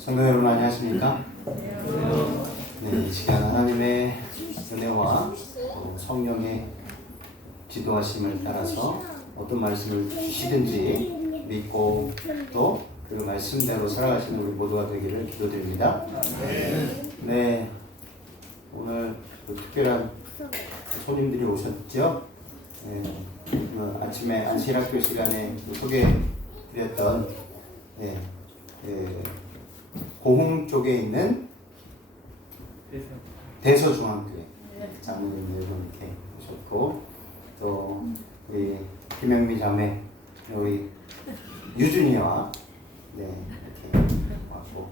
성도 여러분 안녕하십니까? 네, 이 시간 하나님의 은혜와 성령의 지도하심을 따라서 어떤 말씀을 주시든지 믿고 또 그 말씀대로 살아가시는 우리 모두가 되기를 기도드립니다. 네, 오늘 특별한 손님들이 오셨죠? 네, 아침에 안식학교 시간에 소개드렸던 고흥 쪽에 있는 대서중앙교회 장로님들 이렇게 오셨고, 또 우리 김영미 자매, 우리 유준이와 이렇게 왔고,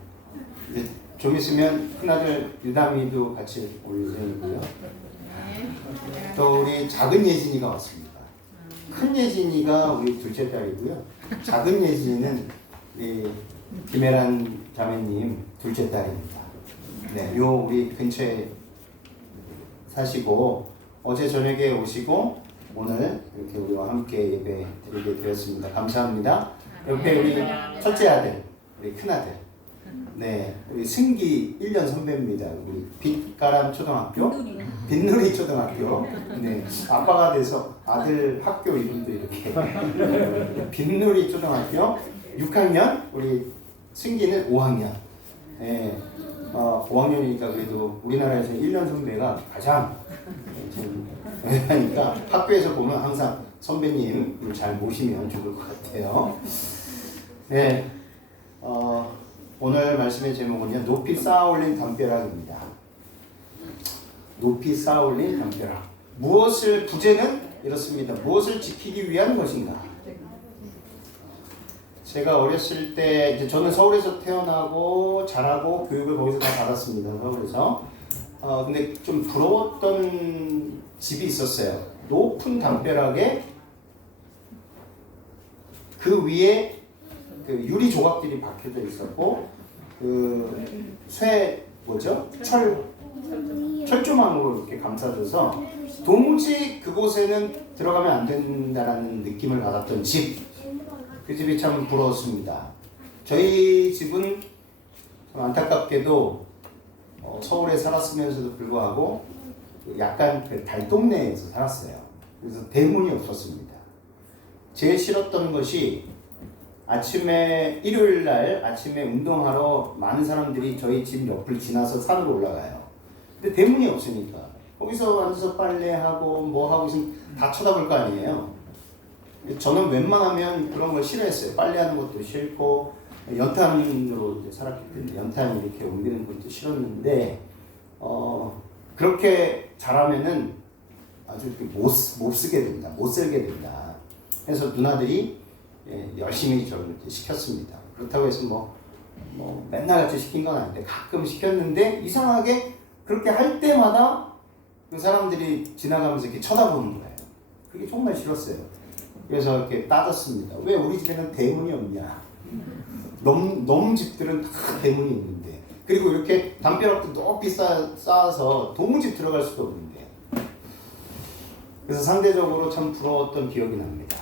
이제 좀 있으면 큰아들 유담이도 같이 올 예정이고요. 또 우리 작은 예진이가 왔습니다. 큰 예진이가 우리 둘째 딸이고요. 작은 예진이는 우리 김혜란 자매님 둘째 딸입니다. 네, 요 우리 근처에 사시고 어제 저녁에 오시고 오늘 이렇게 우리와 함께 예배 드리게 되었습니다. 감사합니다. 옆에 우리 첫째 아들, 우리 큰 아들, 네, 우리 승기 1년 선배입니다. 우리 빛가람 초등학교, 빛누리 초등학교. 네, 아빠가 돼서 아들 학교 이름도 이렇게 빛누리 초등학교 6학년, 우리 승기는 5학년. 네, 5학년이니까 그래도 우리나라에서 1년 선배가 가장 하니까 학교에서 보면 항상 선배님을 잘 모시면 좋을 것 같아요. 네, 오늘 말씀의 제목은요, 높이 쌓아올린 담벼락입니다. 높이 쌓아올린 담벼락. 무엇을, 부제는 이렇습니다. 무엇을 지키기 위한 것인가? 제가 어렸을 때, 이제 저는 서울에서 태어나고 자라고 교육을 거기서 다 받았습니다. 서울에서. 근데 좀 부러웠던 집이 있었어요. 높은 담벼락에 그 위에 그 유리 조각들이 박혀져 있었고, 그 철조망으로 이렇게 감싸줘서 도무지 그곳에는 들어가면 안 된다라는 느낌을 받았던 집. 그 집이 참 부러웠습니다. 저희 집은 참 안타깝게도 서울에 살았으면서도 불구하고 약간 그 달동네에서 살았어요. 그래서 대문이 없었습니다. 제일 싫었던 것이 아침에 일요일 날 아침에 운동하러 많은 사람들이 저희 집 옆을 지나서 산으로 올라가요. 근데 대문이 없으니까 거기서 앉아서 빨래하고 뭐 하고 있으면 다 쳐다볼 거 아니에요. 저는 웬만하면 그런 걸 싫어했어요. 빨래하는 것도 싫고 연탄으로 살았기 때문에 연탄 이렇게 옮기는 것도 싫었는데 그렇게 잘하면은 아주 못 쓰게 됩니다. 못 살게 된다. 그래서 누나들이 열심히 저를 시켰습니다. 그렇다고 해서 뭐 맨날 같이 시킨 건 아닌데 가끔 시켰는데 이상하게 그렇게 할 때마다 그 사람들이 지나가면서 이렇게 쳐다보는 거예요. 그게 정말 싫었어요. 그래서 이렇게 따졌습니다. 왜 우리 집에는 대문이 없냐? 넘 집들은 다 대문이 있는데, 그리고 이렇게 담벼락도 높이 쌓아서 도무지 들어갈 수도 없는데. 그래서 상대적으로 참 부러웠던 기억이 납니다.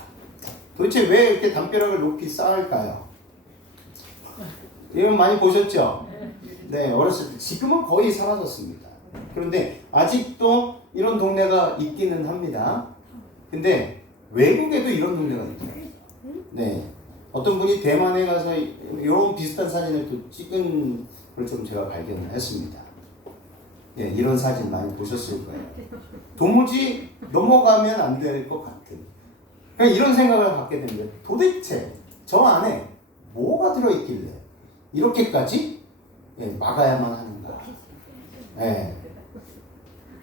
도대체 왜 이렇게 담벼락을 높이 쌓을까요? 이건 많이 보셨죠? 네, 어렸을 때. 지금은 거의 사라졌습니다. 그런데 아직도 이런 동네가 있기는 합니다. 근데 외국에도 이런 동네가 있죠. 네, 어떤 분이 대만에 가서 이런 비슷한 사진을 또 찍은 걸 좀 제가 발견을 했습니다. 네, 이런 사진 많이 보셨을 거예요. 도무지 넘어가면 안 될 것 같은. 그냥 이런 생각을 갖게 됩니다. 도대체 저 안에 뭐가 들어있길래 이렇게까지 막아야만 하는가. 네.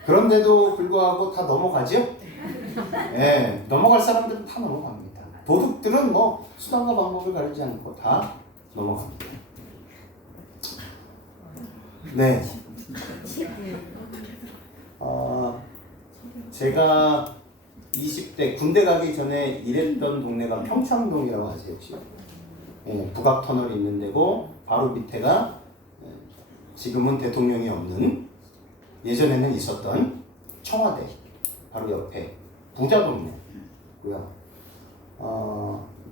그런데도 불구하고 다 넘어가죠? 네, 넘어갈 사람들은 다 넘어갑니다. 도둑들은 뭐 수단과 방법을 가리지 않고 다 넘어갑니다. 네. 제가 20대 군대 가기 전에 일했던 동네가 평창동이라고 아세요? 북악터널이 있는 데고 바로 밑에가 지금은 대통령이 없는, 예전에는 있었던 청와대 바로 옆에 부자 동네고요.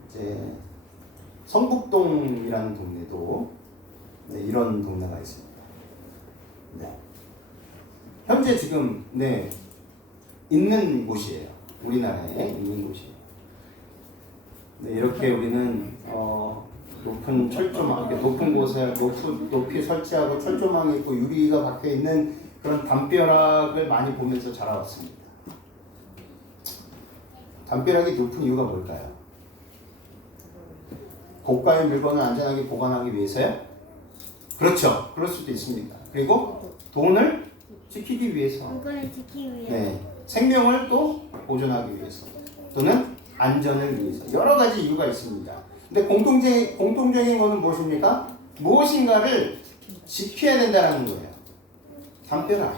이제 성북동이라는 동네도 네, 이런 동네가 있습니다. 네. 현재 지금 있는 곳이에요. 우리나라에 있는 곳이에요. 네, 이렇게 우리는 높은 철조망, 높은 곳에 높이 설치하고 철조망이 있고 유리가 박혀 있는 그런 담벼락을 많이 보면서 자라왔습니다. 담벼락이 높은 이유가 뭘까요? 고가의 물건을 안전하게 보관하기 위해서요? 그렇죠. 그럴 수도 있습니다. 그리고 돈을 지키기 위해서. 물건을 지키기 위해. 네. 생명을 또 보존하기 위해서. 또는 안전을 위해서. 여러 가지 이유가 있습니다. 근데 공통적인 것은 무엇입니까? 무엇인가를 지켜야 된다는 거예요. 담벼락.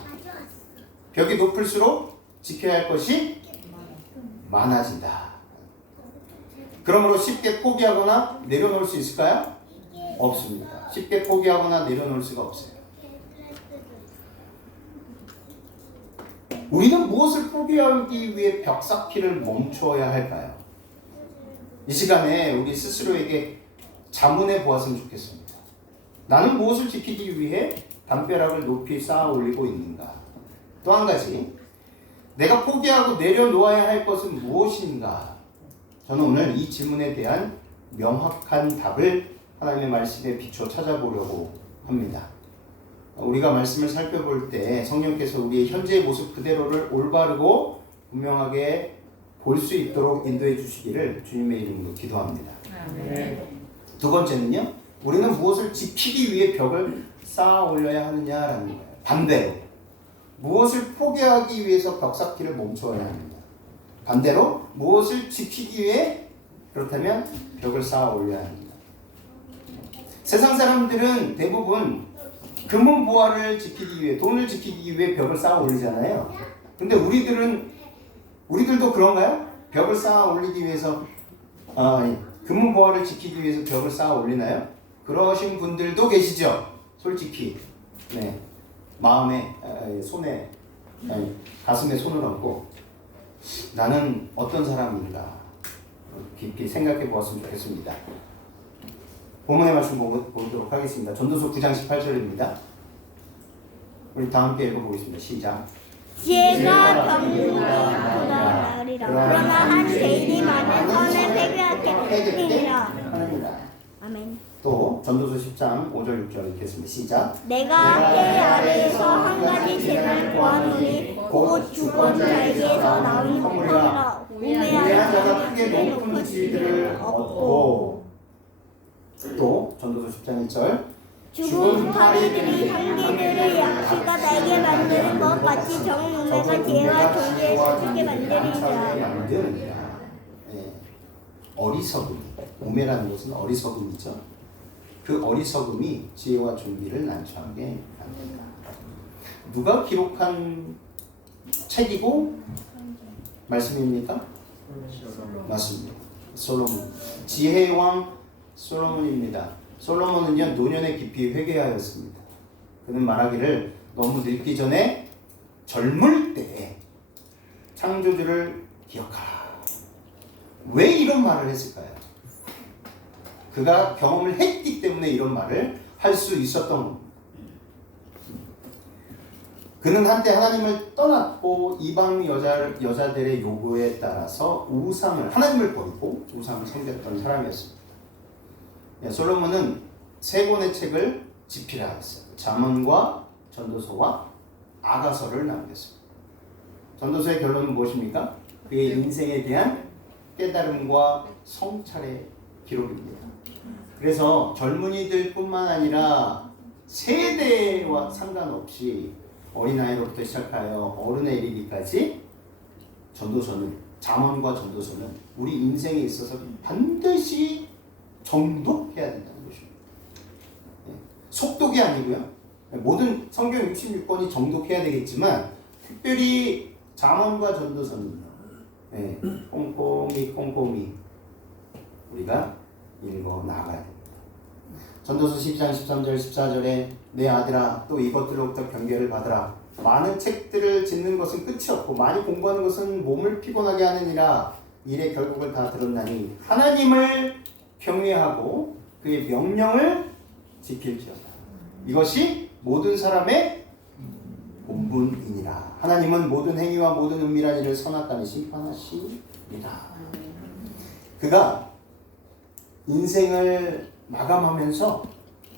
벽이 높을수록 지켜야 할 것이 많아진다. 그러므로 쉽게 포기하거나 내려놓을 수 있을까요? 없습니다. 쉽게 포기하거나 내려놓을 수가 없어요. 우리는 무엇을 포기하기 위해 벽 쌓기를 멈춰야 할까요? 이 시간에 우리 스스로에게 자문해 보았으면 좋겠습니다. 나는 무엇을 지키기 위해 담벼락을 높이 쌓아 올리고 있는가? 또 한 가지, 내가 포기하고 내려놓아야 할 것은 무엇인가? 저는 오늘 이 질문에 대한 명확한 답을 하나님의 말씀에 비춰 찾아보려고 합니다. 우리가 말씀을 살펴볼 때 성령께서 우리의 현재의 모습 그대로를 올바르고 분명하게 볼 수 있도록 인도해 주시기를 주님의 이름으로 기도합니다. 두 번째는요, 우리는 무엇을 지키기 위해 벽을 쌓아 올려야 하느냐라는 거예요. 반대로 무엇을 포기하기 위해서 벽 쌓기를 멈춰야 합니다. 반대로 무엇을 지키기 위해 그렇다면 벽을 쌓아 올려야 합니다. 세상 사람들은 대부분 금은 보화를 지키기 위해, 돈을 지키기 위해 벽을 쌓아 올리잖아요. 근데 우리들도 그런가요? 벽을 쌓아 올리기 위해서 금은 보화를 지키기 위해서 벽을 쌓아 올리나요? 그러신 분들도 계시죠. 솔직히 네. 마음에 손에 가슴에 손을 얹고 나는 어떤 사람인가 깊이 생각해 보았으면 좋겠습니다. 본문의 말씀 보도록 하겠습니다. 전도서 9장 18절입니다. 우리 다 함께 읽어보겠습니다. 시작. 지혜가 병류가 나으리라. 그러나 한 죄인이 많은 선을 폐교하리라. 아멘. 또 전도서 10장 5절 6절 읽겠습니다. 시작. 내가 해 아래에서 한 가지 재난을 보았노니 곧 주권자에게서 나온 허물이라. 우매한 자가 크게 높은 지위들을 얻고. 또 전도서 10장 1절. 죽은 파리들이 향기들을 약수가 달게 만드는 것 같이 정 우매가 지혜와 존재에 서투게 만드리라. 네. 어리석음. 우매라는 것은 어리석음이죠. 그 어리석음이 지혜와 존귀를 난처하게 합니다. 누가 기록한 책이고 말씀입니까? 맞습니다. 솔로몬. 지혜의 왕 솔로몬입니다. 솔로몬은요 노년에 깊이 회개하였습니다. 그는 말하기를 너무 늙기 전에 젊을 때 창조주를 기억하라. 왜 이런 말을 했을까요? 그가 경험을 했기 때문에 이런 말을 할 수 있었던 겁니다. 그는 한때 하나님을 떠났고 이방 여자들의 요구에 따라서 하나님을 버리고 우상을 섬겼던 사람이었습니다. 솔로몬은 세 권의 책을 집필하였어요. 잠언과 전도서와 아가서를 남겼습니다. 전도서의 결론은 무엇입니까? 그의 인생에 대한 깨달음과 성찰의 기록입니다. 그래서 젊은이들뿐만 아니라 세대와 상관없이 어린아이로부터 시작하여 어른에 이르기까지 잠언과 전도서는 우리 인생에 있어서 반드시 정독해야 된다는 것입니다. 속독이 아니고요. 모든 성경 66권이 정독해야 되겠지만 특별히 잠언과 전도서는 꼼꼼히 우리가 읽어 나가야 됩니다. 전도서 10장 13절 14절에 내 아들아 또 이것들로부터 경계를 받으라. 많은 책들을 짓는 것은 끝이 없고 많이 공부하는 것은 몸을 피곤하게 하느니라. 일의 결국을 다 들었나니 하나님을 경외하고 그의 명령을 지킬지어다. 이것이 모든 사람의 본분이니라. 하나님은 모든 행위와 모든 은밀한 일을 선악간에 심판하시리라. 그가 인생을 마감하면서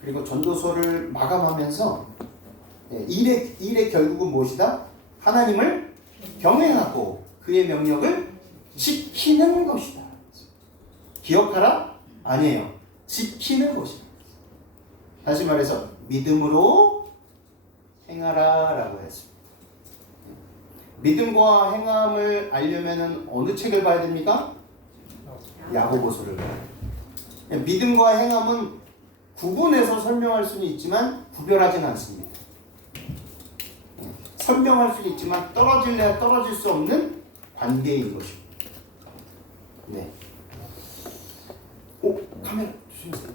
그리고 전도서를 마감하면서 일의 결국은 무엇이다? 하나님을 경외하고 그의 명령을 지키는 것이다. 기억하라? 아니에요. 지키는 것이다. 다시 말해서 믿음으로 행하라 라고 했습니다. 믿음과 행함을 알려면 어느 책을 봐야 됩니까? 야고보서를 봐야 돼요. 믿음과 행함은 구분해서 설명할 수는 있지만 구별하지는 않습니다. 설명할 수는 있지만 떨어질래야 떨어질 수 없는 관계인 것입니다. 네. 오, 카메라 조심하세요.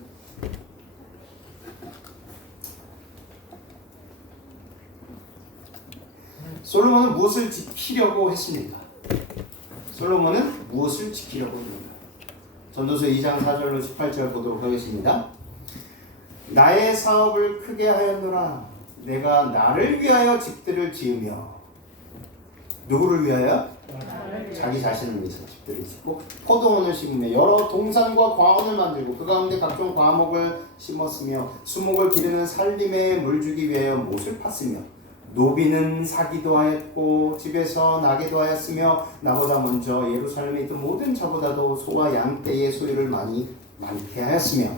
솔로몬은 무엇을 지키려고 했습니까? 솔로몬은 무엇을 지키려고 합니까? 전도서 2장 4절로 18절 보도록 하겠습니다. 나의 사업을 크게 하였노라. 내가 나를 위하여 집들을 지으며. 누구를 위하여? 자기 자신을 위해서 집들을 짓고 포도원을 심으며 여러 동산과 과원을 만들고 그 가운데 각종 과목을 심었으며 수목을 기르는 살림에 물 주기 위하여 못을 팠으며 노비는 사기도 하였고 집에서 나게도 하였으며 나보다 먼저 예루살렘에 있던 모든 자보다도 소와 양떼의 소유를 많게 하였으며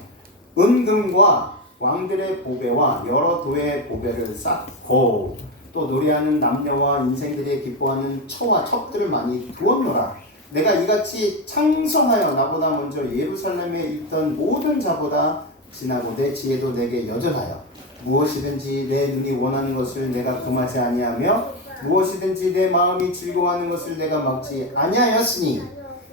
은금과 왕들의 보배와 여러 도의 보배를 쌓고 또 노래하는 남녀와 인생들이 기뻐하는 처와 첩들을 많이 두었노라. 내가 이같이 창성하여 나보다 먼저 예루살렘에 있던 모든 자보다 지나고 내 지혜도 내게 여전하여 무엇이든지 내 눈이 원하는 것을 내가 금하지 아니하며 무엇이든지 내 마음이 즐거워하는 것을 내가 막지 아니하였으니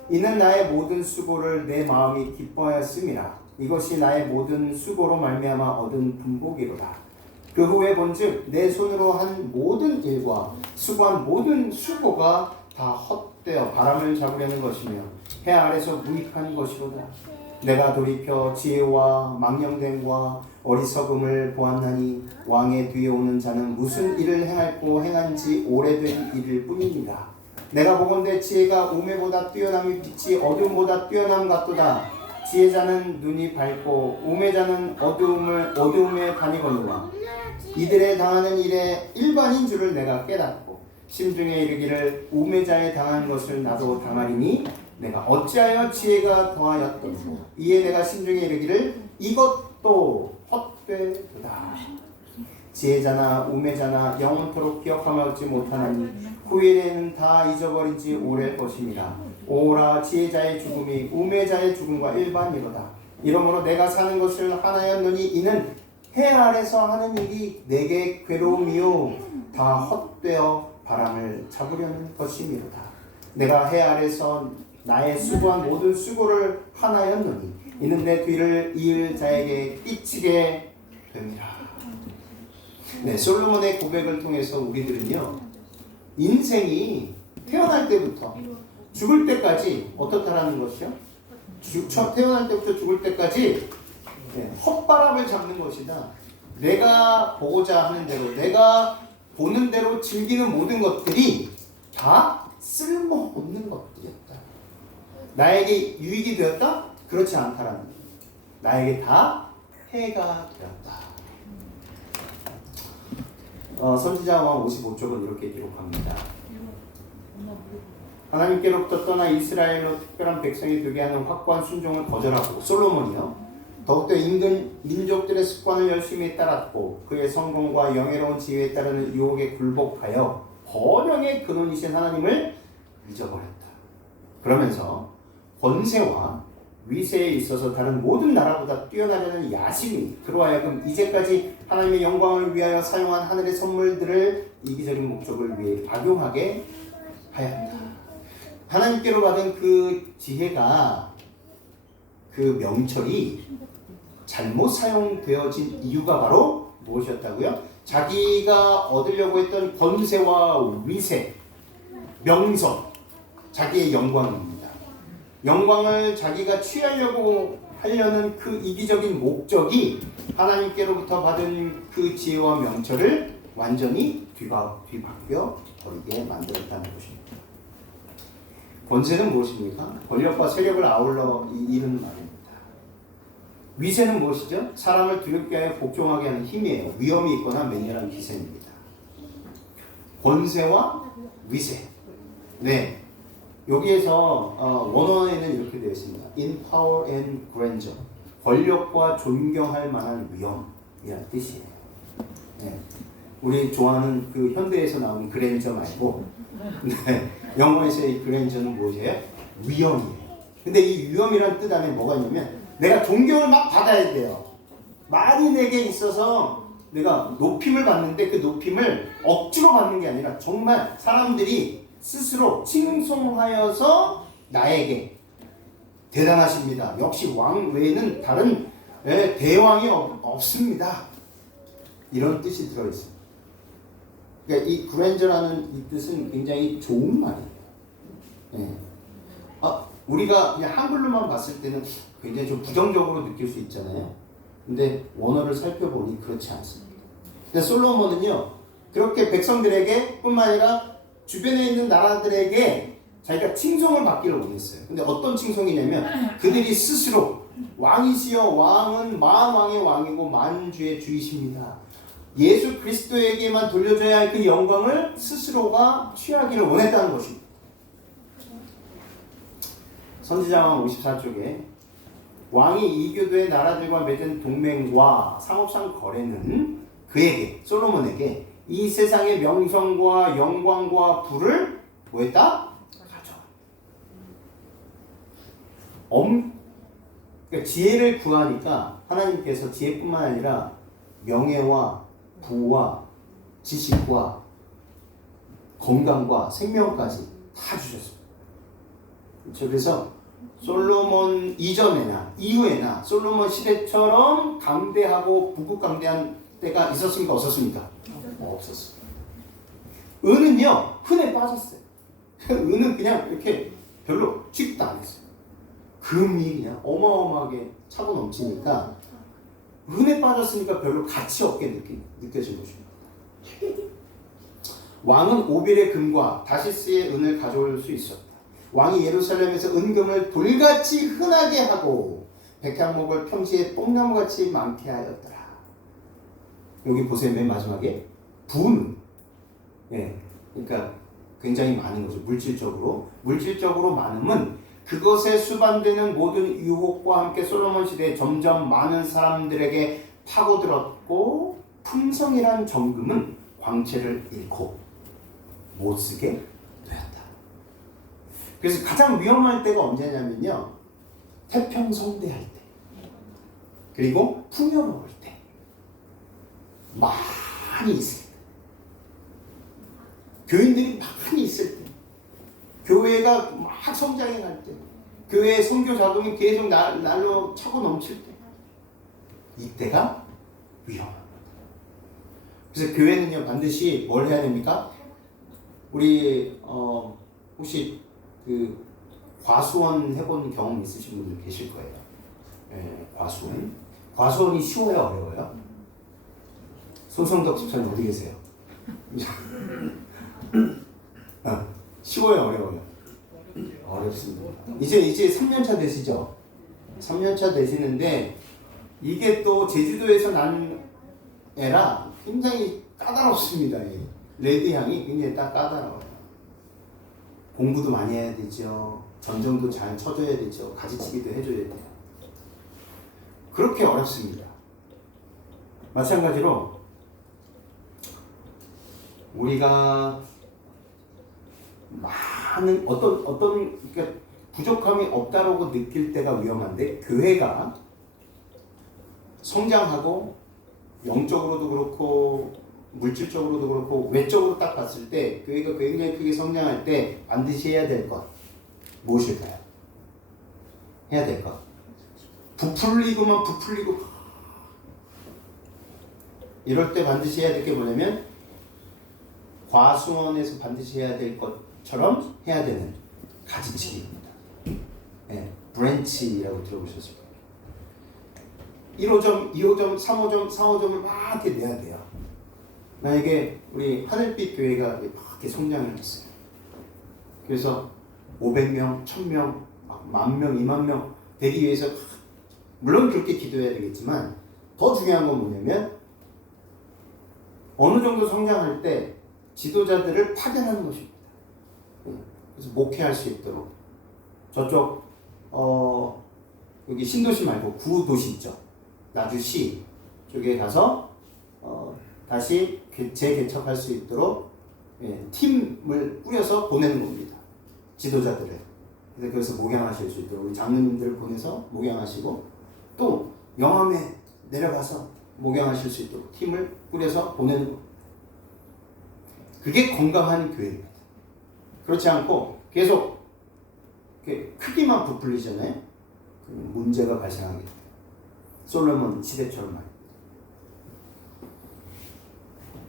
이는 나의 모든 수고를 내 마음이 기뻐하였음이라. 이것이 나의 모든 수고로 말미암아 얻은 분복이로다. 그 후에 본즉 내 손으로 한 모든 일과 수고한 모든 수고가 다 헛되어 바람을 잡으려는 것이며 해 아래서 무익한 것이로다. 내가 돌이켜 지혜와 망령됨과 어리석음을 보았나니 왕의 뒤에 오는 자는 무슨 일을 행할고 행한지 오래된 일일 뿐이니라. 내가 보건대 지혜가 우매보다 뛰어남이 빛이 어둠보다 뛰어남 같도다. 지혜자는 눈이 밝고 우매자는 어두움에 다니거니와 이들의 당하는 일의 일반인 줄을 내가 깨닫고 심중에 이르기를 우매자에 당한 것을 나도 당하리니 내가 어찌하여 지혜가 더하였더냐. 이에 내가 심중에 이르기를 이것도 헛되도다. 지혜자나 우매자나 영원토록 기억하며 얻지 못하나니 후일에는 다 잊어버린 지 오래일 것임이라. 오라 지혜자의 죽음이 우매자의 죽음과 일반이로다. 이러므로 내가 사는 것을 하나였노니 이는 해 아래서 하는 일이 내게 괴로움이요 다 헛되어 바람을 잡으려는 것이미로다. 내가 해 아래서 나의 수고한 모든 수고를 하나였노니 이는 내 뒤를 이을 자에게 끼치게 됨이라. 네, 솔로몬의 고백을 통해서 우리들은요 인생이 태어날 때부터 죽을 때까지 어떻다라는 것이요? 태어날 때부터 죽을 때까지 헛바람을 잡는 것이다. 내가 보고자 하는 대로 내가 보는 대로 즐기는 모든 것들이 다 쓸모없는 것들이었다. 나에게 유익이 되었다? 그렇지 않다라는 거예요. 나에게 다 해가 되었다. 선지자왕 55쪽은 이렇게 기록합니다. 하나님께로부터 떠나 이스라엘로 특별한 백성이 되게 하는 확고한 순종을 거절하고 솔로몬이요 더욱더 인근 민족들의 습관을 열심히 따랐고 그의 성공과 영예로운 지혜에 따르는 유혹에 굴복하여 번영의 근원이신 하나님을 잊어버렸다. 그러면서 권세와 위세에 있어서 다른 모든 나라보다 뛰어나려는 야심이 그로 하여금 이제까지 하나님의 영광을 위하여 사용한 하늘의 선물들을 이기적인 목적을 위해 악용하게 하였다. 하나님께로 받은 그 지혜가 그 명철이 잘못 사용되어진 이유가 바로 무엇이었다고요? 자기가 얻으려고 했던 권세와 위세, 명성, 자기의 영광입니다. 영광을 자기가 취하려고 하려는 그 이기적인 목적이 하나님께로부터 받은 그 지혜와 명철을 완전히 뒤바뀌어 버리게 만들었다는 것입니다. 권세는 무엇입니까? 권력과 세력을 아울러 이루는 말입니다. 위세는 무엇이죠? 사람을 두렵게 하여 복종하게 하는 힘이에요. 위험이 있거나 맹렬한 기세입니다. 권세와 위세. 네. 여기에서 원어에는 이렇게 되어 있습니다. In power and grandeur. 권력과 존경할 만한 위엄이라는 뜻이에요. 네. 우리 좋아하는 그 현대에서 나오는 그랜저 말고, 네. 영어에서의 그랜저는 무엇이에요? 위엄이에요. 근데 이 위엄이라는 뜻 안에 뭐가 있냐면 내가 존경을 막 받아야 돼요. 많이 내게 있어서 내가 높임을 받는데 그 높임을 억지로 받는 게 아니라 정말 사람들이 스스로 칭송하여서 나에게 대단하십니다. 역시 왕 외에는 다른 대왕이 없습니다. 이런 뜻이 들어있습니다. 그러니까 이 그랜저라는 이 뜻은 굉장히 좋은 말이에요. 네. 우리가 그냥 한글로만 봤을 때는 굉장히 좀 부정적으로 느낄 수 있잖아요. 근데 원어를 살펴보니 그렇지 않습니다. 근데 솔로몬은요, 그렇게 백성들에게 뿐만 아니라 주변에 있는 나라들에게 자기가 칭송을 받기를 원했어요. 근데 어떤 칭송이냐면 그들이 스스로 왕이시여 왕은 만왕의 왕이고 만주의 주이십니다. 예수 그리스도에게만 돌려줘야 할 그 영광을 스스로가 취하기를 원했다는 것입니다. 선지자왕 54쪽에 왕이 이교도의 나라들과 맺은 동맹과 상업상 거래는 그에게 솔로몬에게 이 세상의 명성과 영광과 부를 뭐했다? 그러니까 지혜를 구하니까 하나님께서 지혜뿐만 아니라 명예와 부와 지식과 건강과 생명까지 다 주셨습니다. 그래서 솔로몬 이전에나 이후에나 솔로몬 시대처럼 강대하고 부국강대한 때가 있었습니까? 없었습니까? 없었어요. 은은요 흔해 빠졌어요. 은은 그냥 이렇게 별로 취급도 안 했어요. 금이 그냥 어마어마하게 차고 넘치니까 은에 빠졌으니까 별로 가치 없게 느껴진 것입니다. 왕은 오빌의 금과 다시스의 은을 가져올 수 있었다. 왕이 예루살렘에서 은금을 돌같이 흔하게 하고 백향목을 평시에 뽕나무같이 많게 하였더라. 여기 보세요. 맨 마지막에 부는, 그러니까 굉장히 많은 거죠. 물질적으로 많음은 그것에 수반되는 모든 유혹과 함께 솔로몬 시대에 점점 많은 사람들에게 파고들었고 풍성이란 정금은 광채를 잃고 못 쓰게 되었다. 그래서 가장 위험할 때가 언제냐면요, 태평성대할 때, 그리고 풍요로울 때, 많이 있을 때, 교인들이 많이 있을 때, 교회가 막 성장해 갈 때, 교회의 선교 자금이 계속 날로 차고 넘칠 때, 이때가 위험합니다. 그래서 교회는요 반드시 뭘 해야 됩니까? 우리 혹시 그 과수원 해본 경험 있으신 분들 계실 거예요. 과수원이 쉬워요, 어려워요? 손성덕 집사님 어디 계세요? 쉬워요, 어려워요? 어렵습니다. 이제 3년차 되시죠? 3년차 되시는데 이게 또 제주도에서 난 애라 굉장히 까다롭습니다. 레드 향이 굉장히 까다로워요. 공부도 많이 해야 되죠. 전정도 잘 쳐줘야 되죠. 가지치기도 해줘야 돼요. 그렇게 어렵습니다. 마찬가지로 우리가 많은 그러니까 부족함이 없다라고 느낄 때가 위험한데, 교회가 성장하고 영적으로도 그렇고 물질적으로도 그렇고 외적으로 딱 봤을 때 교회가 굉장히 크게 성장할 때 반드시 해야 될 것 무엇일까요? 해야 될 것, 부풀리고 이럴 때 반드시 해야 될 게 뭐냐면 과수원에서 반드시 해야 될 것처럼 해야 되는 가지치기입니다. 브랜치라고 들어보셨을 거예요. 1호점, 2호점, 3호점, 4호점을 막 이렇게 내야 돼요. 만약에 우리 하늘빛 교회가 막 이렇게 성장을 했어요. 그래서 500명, 1000명, 10,000명, 20,000명 되기 위해서 물론 그렇게 기도해야 되겠지만 더 중요한 건 뭐냐면 어느 정도 성장할 때 지도자들을 파견하는 것입니다. 그래서 목회할 수 있도록 저쪽 여기 신도시 말고 구도시 있죠. 나주시 쪽에 가서 다시 재개척할 수 있도록 팀을 꾸려서 보내는 겁니다. 지도자들을. 그래서 목양하실 수 있도록 우리 장로님들을 보내서 목양하시고 또 영암에 내려가서 목양하실 수 있도록 팀을 꾸려서 보내는 겁니다. 그게 건강한 교회입니다. 그렇지 않고 계속 크기만 부풀리잖아요. 그럼 문제가 발생하게 돼요. 솔로몬 시대처럼 말입니다.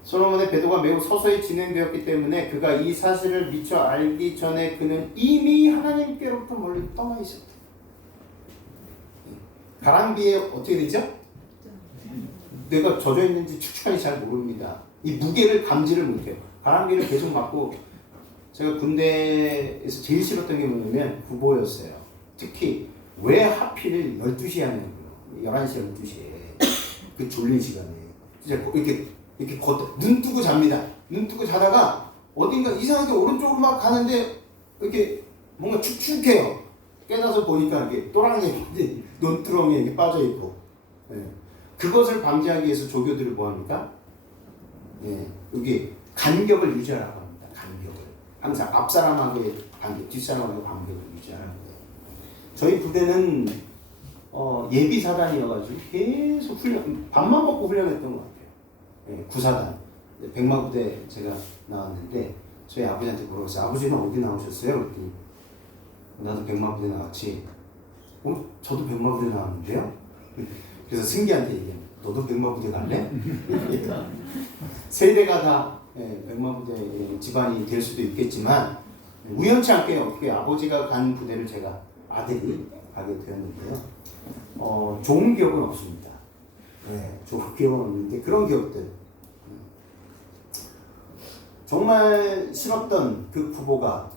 솔로몬의 배도가 매우 서서히 진행되었기 때문에 그가 이 사실을 미처 알기 전에 그는 이미 하나님께로부터 멀리 떠나 있었다. 가랑비에 어떻게 되죠? 내가 젖어 있는지 축축한지 잘 모릅니다. 이 무게를 감지를 못해요. 가랑비를 계속 맞고 제가 군대에서 제일 싫었던 게 뭐냐면 구보였어요. 특히 왜 하필 12시에 하냐고요. 11시, 12시에 그 졸린 시간에 진짜 이렇게 눈 뜨고 잡니다. 눈 뜨고 자다가 어딘가 이상하게 오른쪽으로 막 가는데 이렇게 뭔가 축축해요. 깨나서 보니까 이게 또랑이 논두렁에 이렇게 빠져 있고, 그것을 방지하기 위해서 조교들을 뭐 합니까? 여기 간격을 유지하라고 합니다. 간격을 항상 앞 사람하고의 간격, 뒷 사람하고의 간격을 유지하라고 해요. 저희 부대는 예비 사단이어가지고 계속 밥만 먹고 훈련했던 것 같아요. 구사단 백마부대 제가 나왔는데 저희 아버지한테 물어봤어요. 아버지는 어디 나오셨어요? 그랬더니 나도 백마부대 나왔지. 저도 백마부대 나왔는데요. 그래서 승기한테 얘기합니다. 너도 백마부대 갈래? 세대가 다 백마부대 집안이 될 수도 있겠지만 우연치 않게 어떻게 아버지가 간 부대를 제가 아들이 가게 되었는데요. 좋은 기억은 없습니다. 좋은 기억은 없는데 그런 기억들 정말 싫었던 그 구보가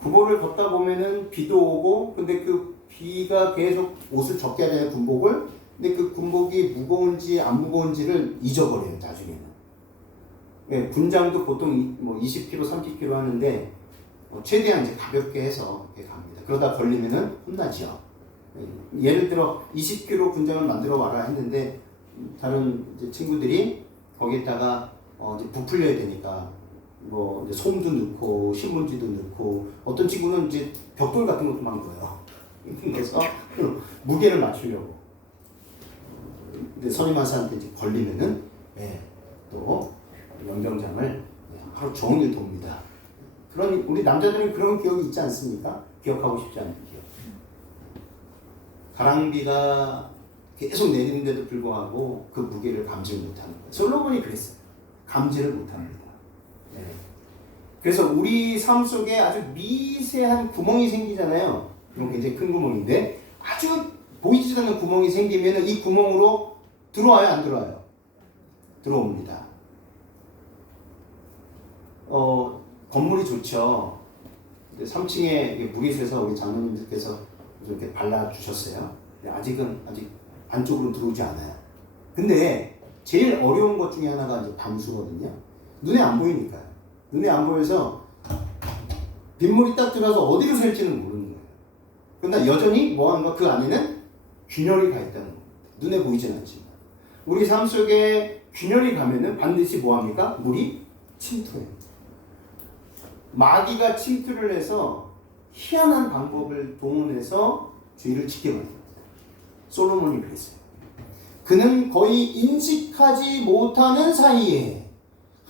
구보를 걷다 보면은 비도 오고 근데 그 비가 계속 옷을 적게 하잖아요. 군복을. 근데 그 군복이 무거운지 안 무거운지를 잊어버려요. 나중에는. 군장도 보통 뭐 20kg, 30kg 하는데 최대한 이제 가볍게 해서 이렇게 갑니다. 그러다 걸리면은 혼나죠. 예를 들어 20kg 군장을 만들어 와라 했는데 다른 이제 친구들이 거기에다가 이제 부풀려야 되니까 뭐 이제 솜도 넣고 신문지도 넣고 어떤 친구는 이제 벽돌 같은 것도 막 넣어요. 그래서 무게를 맞추려고. 근데 선임하사한테 이제 걸리면은 또 연병장을 하루 종일 돕니다. 그런 우리 남자들은 그런 기억이 있지 않습니까? 기억하고 싶지 않은 기억. 가랑비가 계속 내리는데도 불구하고 그 무게를 감지를 못하는 거예요. 솔로몬이 그랬어요. 감지를 못합니다. 그래서 우리 삶 속에 아주 미세한 구멍이 생기잖아요. 이건 굉장히 큰 구멍인데 아주 보이지도 않는 구멍이 생기면 이 구멍으로 들어와요, 안 들어와요? 들어옵니다. 건물이 좋죠. 3층에 물이 새서 우리 장로님들께서 이렇게 발라주셨어요. 아직 안쪽으로 들어오지 않아요. 근데 제일 어려운 것 중에 하나가 이제 방수거든요. 눈에 안 보이니까요. 눈에 안 보여서 빗물이 딱 들어서 어디로 셀지는 모르는 거예요. 그러나 여전히 뭐하는가 그 안에는 균열이 가 있다는 겁니다. 눈에 보이지는 않지만. 우리 삶 속에 균열이 가면은 반드시 뭐합니까? 물이 침투해요. 마귀가 침투를 해서 희한한 방법을 동원해서 주의를 지키게 만듭니다. 솔로몬이 그랬어요. 그는 거의 인식하지 못하는 사이에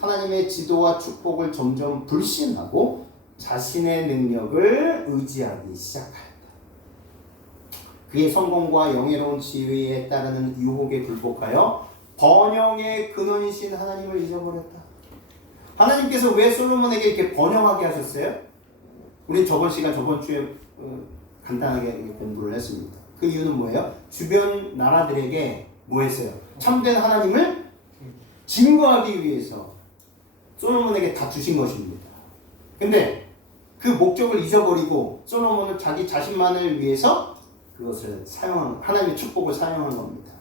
하나님의 지도와 축복을 점점 불신하고 자신의 능력을 의지하기 시작하였다. 그의 성공과 영예로운 지위에 따르는 유혹에 굴복하여 번영의 근원이신 하나님을 잊어버렸다. 하나님께서 왜 솔로몬에게 이렇게 번영하게 하셨어요? 우리 저번 주에 간단하게 공부를 했습니다. 그 이유는 뭐예요? 주변 나라들에게 뭐 했어요? 참된 하나님을 증거하기 위해서 솔로몬에게 다 주신 것입니다. 근데 그 목적을 잊어버리고 솔로몬은 자기 자신만을 위해서 그것을 사용한, 하나님의 축복을 사용한 겁니다.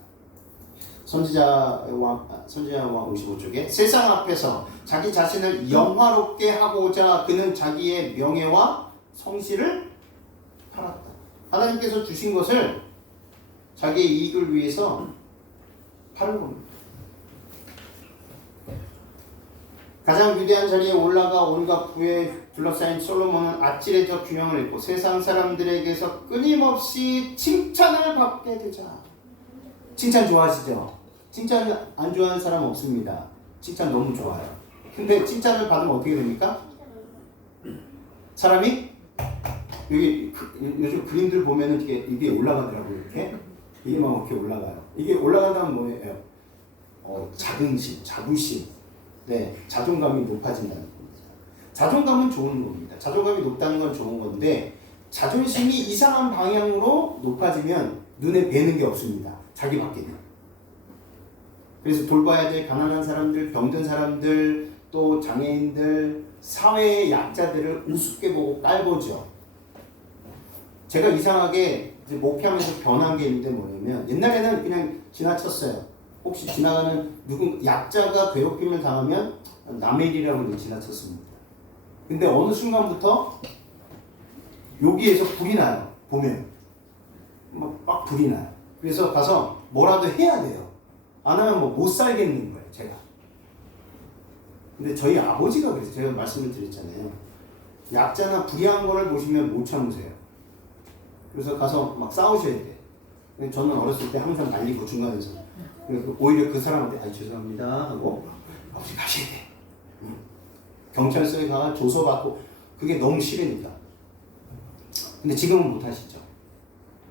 선지자왕 55쪽에 세상 앞에서 자기 자신을 영화롭게 하고자 그는 자기의 명예와 성실을 팔았다. 하나님께서 주신 것을 자기의 이익을 위해서 파는 겁니다. 가장 위대한 자리에 올라가 온갖 부에 둘러싸인 솔로몬은 아찔해져 균형을 잃고 세상 사람들에게서 끊임없이 칭찬을 받게 되자. 칭찬 좋아하시죠? 칭찬 안 좋아하는 사람 없습니다. 칭찬 너무 좋아요. 근데 칭찬을 받으면 어떻게 됩니까? 사람이 여기 요즘 그림들 보면은 이게 올라가더라고요. 이게 막 이렇게 올라가요. 이게 올라간다면 뭐예요? 자긍심, 자부심, 네, 자존감이 높아진다는 겁니다. 자존감은 좋은 겁니다. 자존감이 높다는 건 좋은 건데 자존심이 이상한 방향으로 높아지면 눈에 뵈는 게 없습니다. 자기밖에. 그래서 돌봐야 될 가난한 사람들, 병든 사람들, 또 장애인들, 사회의 약자들을 우습게 보고 깔보죠. 제가 이상하게 이제 목회하면서 변한 게 있는데 뭐냐면 옛날에는 그냥 지나쳤어요. 혹시 지나가는 약자가 괴롭힘을 당하면 남의 일이라고 지나쳤습니다. 근데 어느 순간부터 여기에서 불이 나요. 보면 막 불이 나요. 그래서 가서 뭐라도 해야 돼요. 안 하면 뭐 못 살겠는 거예요, 제가. 근데 저희 아버지가 그래서 제가 말씀을 드렸잖아요. 약자나 불의한 거를 보시면 못 참으세요. 그래서 가서 막 싸우셔야 돼. 저는 어렸을 때 항상 날리고 중간에서. 그래서 오히려 그 사람한테 죄송합니다 하고 아버지 가셔야 돼. 경찰서에 가서 조서 받고 그게 너무 싫으니까. 근데 지금은 못 하시죠.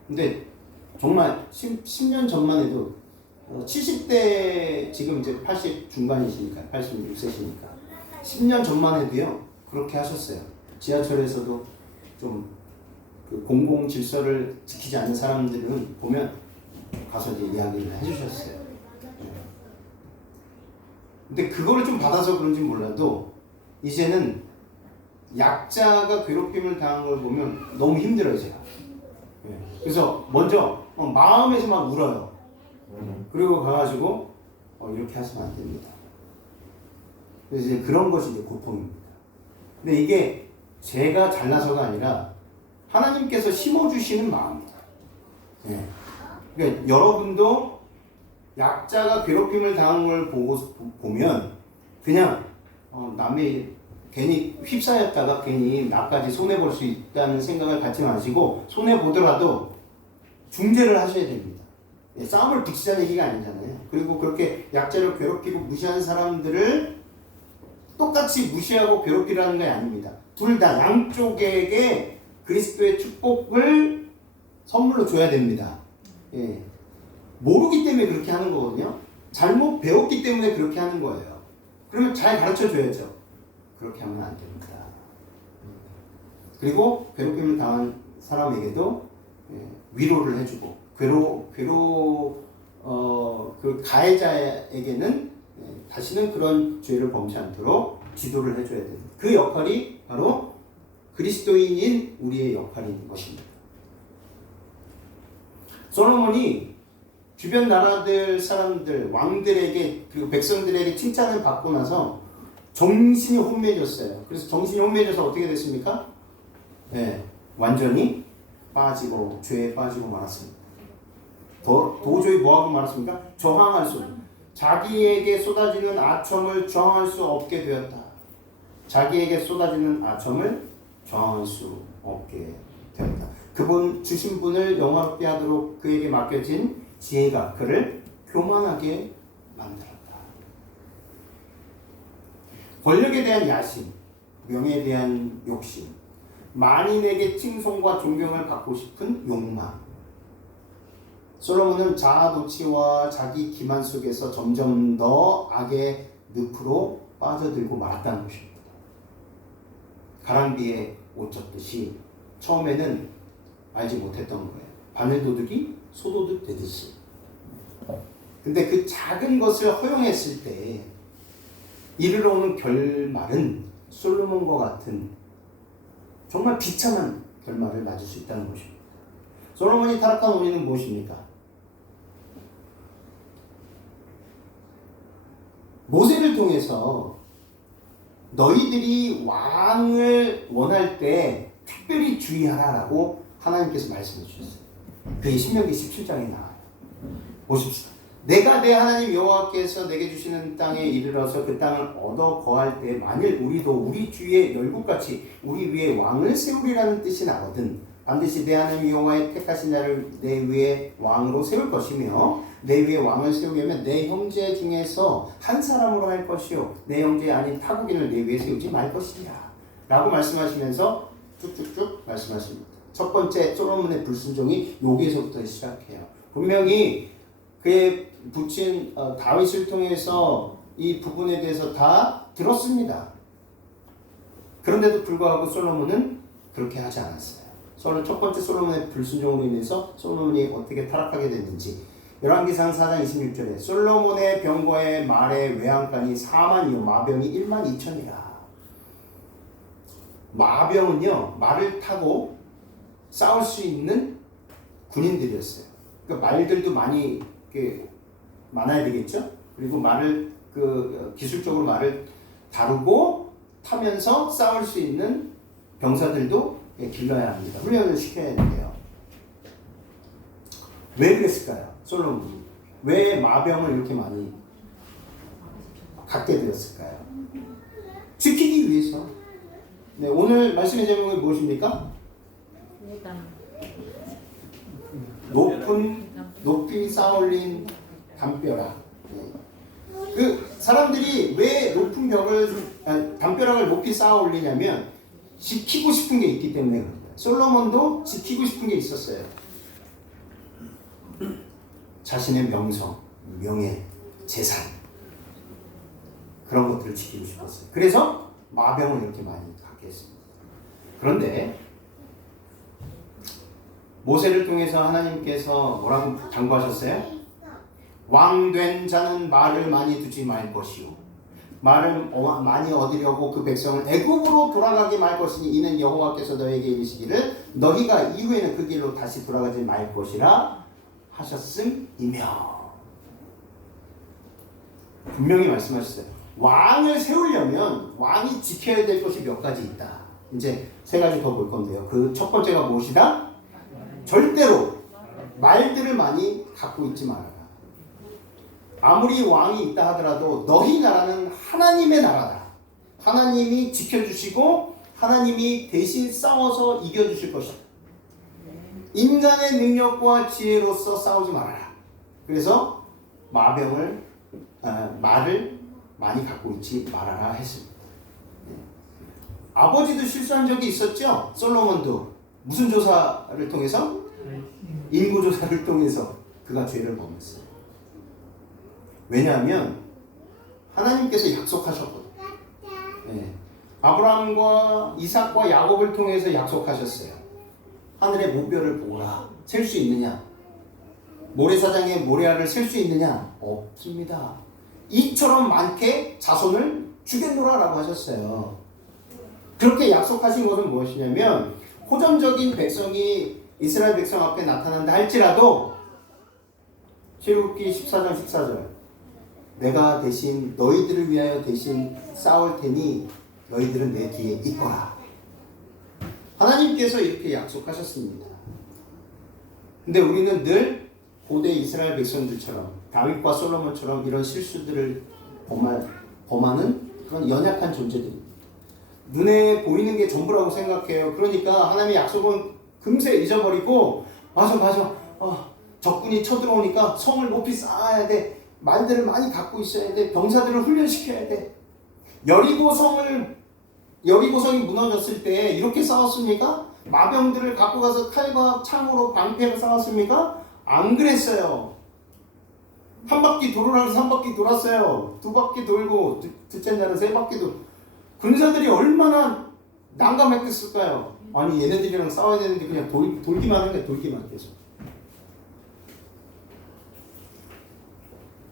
근데 정말 10년 전만 해도 70대 지금 이제 80 중반이시니까 86세시니까 10년 전만 해도요 그렇게 하셨어요. 지하철에서도 좀 그 공공 질서를 지키지 않는 사람들은 보면 가서 이제 이야기를 해주셨어요. 근데 그거를 좀 받아서 그런지 몰라도 이제는 약자가 괴롭힘을 당한 걸 보면 너무 힘들어요 제가. 그래서 먼저 마음에서 막 울어요. 그리고 가가지고 이렇게 하시면 안 됩니다. 그래서 이제 그런 것이 이제 고통입니다. 근데 이게 제가 잘나서가 아니라 하나님께서 심어주시는 마음입니다. 그러니까 여러분도 약자가 괴롭힘을 당한 걸 보면 그냥 남의 괜히 휩싸였다가 괜히 나까지 손해볼 수 있다는 생각을 갖지 마시고 손해보더라도 중재를 하셔야 됩니다. 싸움을 붙이자는 얘기가 아니잖아요. 그리고 그렇게 약자를 괴롭히고 무시하는 사람들을 똑같이 무시하고 괴롭히라는 게 아닙니다. 둘 다 양쪽에게 그리스도의 축복을 선물로 줘야 됩니다. 모르기 때문에 그렇게 하는 거거든요. 잘못 배웠기 때문에 그렇게 하는 거예요. 그러면 잘 가르쳐 줘야죠. 그렇게 하면 안 됩니다. 그리고 괴롭힘을 당한 사람에게도 위로를 해주고 그 가해자에게는 다시는 그런 죄를 범치 않도록 지도를 해줘야 됩니다. 그 역할이 바로 그리스도인인 우리의 역할인 것입니다. 솔로몬이 주변 나라들 사람들, 왕들에게 그리고 백성들에게 칭찬을 받고 나서 정신이 혼미해졌어요. 그래서 정신이 혼미해져서 어떻게 됐습니까? 완전히 빠지고 죄에 빠지고 말았습니다. 도저히 뭐하고 말았습니까? 저항할 수 없다. 자기에게 쏟아지는 아첨을 저항할 수 없게 되었다. 자기에게 쏟아지는 아첨을 저항할 수 없게 되었다. 그분 주신 분을 영화롭게 하도록 그에게 맡겨진 지혜가 그를 교만하게 만들었다. 권력에 대한 야심, 명예에 대한 욕심, 만인에게 칭송과 존경을 받고 싶은 욕망. 솔로몬은 자아도취와 자기 기만 속에서 점점 더 악의 늪으로 빠져들고 말았다는 것입니다. 가랑비에 옷 젖듯이 처음에는 알지 못했던 거예요. 바늘도둑이 소도둑 되듯이. 근데 그 작은 것을 허용했을 때 이르러 오는 결말은 솔로몬과 같은 정말 비참한 결말을 맞을 수 있다는 것입니다. 솔로몬이 타락한 원인은 무엇입니까? 모세를 통해서 너희들이 왕을 원할 때 특별히 주의하라라고 하나님께서 말씀해 주셨어요. 그게 신명기 17장에 나와요. 보십시다. 내가 내 하나님 여호와께서 내게 주시는 땅에 이르러서 그 땅을 얻어 거할 때 만일 우리도 우리 주위에 열국같이 우리 위에 왕을 세우리라는 뜻이 나거든 반드시 내 하나님 여호와의 택하신 자를 내 위에 왕으로 세울 것이며 내 위에 왕을 세우려면 내 형제 중에서 한 사람으로 할 것이요 내 형제 아닌 타국인을 내 위에 세우지 말 것이라 라고 말씀하시면서 쭉쭉쭉 말씀하십니다. 첫 번째 솔로몬의 불순종이 여기에서부터 시작해요. 분명히 그의 부친 다윗을 통해서 이 부분에 대해서 다 들었습니다. 그런데도 불구하고 솔로몬은 그렇게 하지 않았어요. 첫 번째 솔로몬의 불순종으로 인해서 솔로몬이 어떻게 타락하게 됐는지 열왕기상 4장 26절에 솔로몬의 병거의 말의 외양간이 4만이요 마병이 1만 2천이라. 마병은요 말을 타고 싸울 수 있는 군인들이었어요. 그러니까 말들도 많이 많아야 되겠죠. 그리고 말을 기술적으로 말을 다루고 타면서 싸울 수 있는 병사들도 길러야 합니다. 훈련을 시켜야 돼요. 왜 그랬을까요? 솔로몬이 왜 마병을 이렇게 많이 갖게 되었을까요? 지키기 위해서. 네, 오늘 말씀의 제목이 무엇입니까? 높이 쌓아올린 담벼락. 그 사람들이 왜 높은 담벼락을 높이 쌓아올리냐면 지키고 싶은 게 있기 때문에 그럽니다. 솔로몬도 지키고 싶은 게 있었어요. 자신의 명성, 명예, 재산 그런 것들을 지키고 싶었어요. 그래서 마병을 이렇게 많이 갖게 했습니다. 그런데 모세를 통해서 하나님께서 뭐라고 당부하셨어요? 왕된 자는 말을 많이 두지 말 것이요 말을 많이 얻으려고 그 백성을 애굽으로 돌아가게 말 것이니 이는 여호와께서 너에게 이르시기를 너희가 이후에는 그 길로 다시 돌아가지 말 것이라 하셨음이며. 분명히 말씀하셨어요. 왕을 세우려면 왕이 지켜야 될 것이 몇 가지 있다. 이제 세 가지 더 볼 건데요. 그 첫 번째가 무엇이다? 절대로 말들을 많이 갖고 있지 말아라. 아무리 왕이 있다 하더라도 너희 나라는 하나님의 나라다. 하나님이 지켜주시고 하나님이 대신 싸워서 이겨주실 것이다. 인간의 능력과 지혜로서 싸우지 말아라. 그래서 말을 많이 갖고 있지 말아라 했습니다. 아버지도 실수한 적이 있었죠. 솔로몬도 무슨 조사를 통해서? 인구조사를 통해서 그가 죄를 범했어요. 왜냐하면 하나님께서 약속하셨거든요. 네. 아브라함과 이삭과 야곱을 통해서 약속하셨어요. 하늘의 무별을 보라. 셀 수 있느냐? 모래사장에 모래알을 셀 수 있느냐? 없습니다. 이처럼 많게 자손을 주겠노라라고 하셨어요. 그렇게 약속하신 것은 무엇이냐면 호전적인 백성이 이스라엘 백성 앞에 나타난다 할지라도 출애굽기 14장 14절 내가 대신 너희들을 위하여 대신 싸울 테니 너희들은 내 뒤에 있거라. 하나님께서 이렇게 약속하셨습니다. 근데 우리는 늘 고대 이스라엘 백성들처럼 다윗과 솔로몬처럼 이런 실수들을 범하는 그런 연약한 존재들입니다. 눈에 보이는 게 전부라고 생각해요. 그러니까 하나님의 약속은 금세 잊어버리고 맞아 적군이 쳐들어오니까 성을 높이 쌓아야 돼. 말들을 많이 갖고 있어야 돼. 병사들을 훈련시켜야 돼. 여리고성이 무너졌을 때 이렇게 싸웠습니까? 마병들을 갖고 가서 칼과 창으로 방패를 싸웠습니까? 안 그랬어요. 한 바퀴 돌으라 해서 한 바퀴 돌았어요. 두 바퀴 돌고 둘째 날은 세 바퀴 돌고 군사들이 얼마나 난감했겠을까요? 아니 얘네들이랑 싸워야 되는데 그냥 돌기만 하는 거야. 돌기만 계속.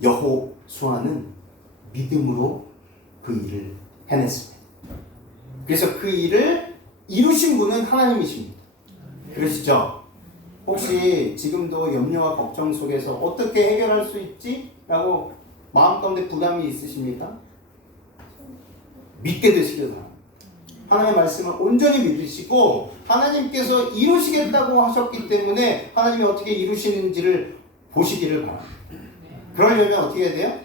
여호수아는 믿음으로 그 일을 해냈습니다. 그래서 그 일을 이루신 분은 하나님이십니다. 그러시죠? 혹시 지금도 염려와 걱정 속에서 어떻게 해결할 수 있지? 라고 마음 가운데 부담이 있으십니까? 믿게 되시길 바랍니다. 하나님의 말씀을 온전히 믿으시고 하나님께서 이루시겠다고 하셨기 때문에 하나님이 어떻게 이루시는지를 보시기를 바랍니다. 그러려면 어떻게 해야 돼요?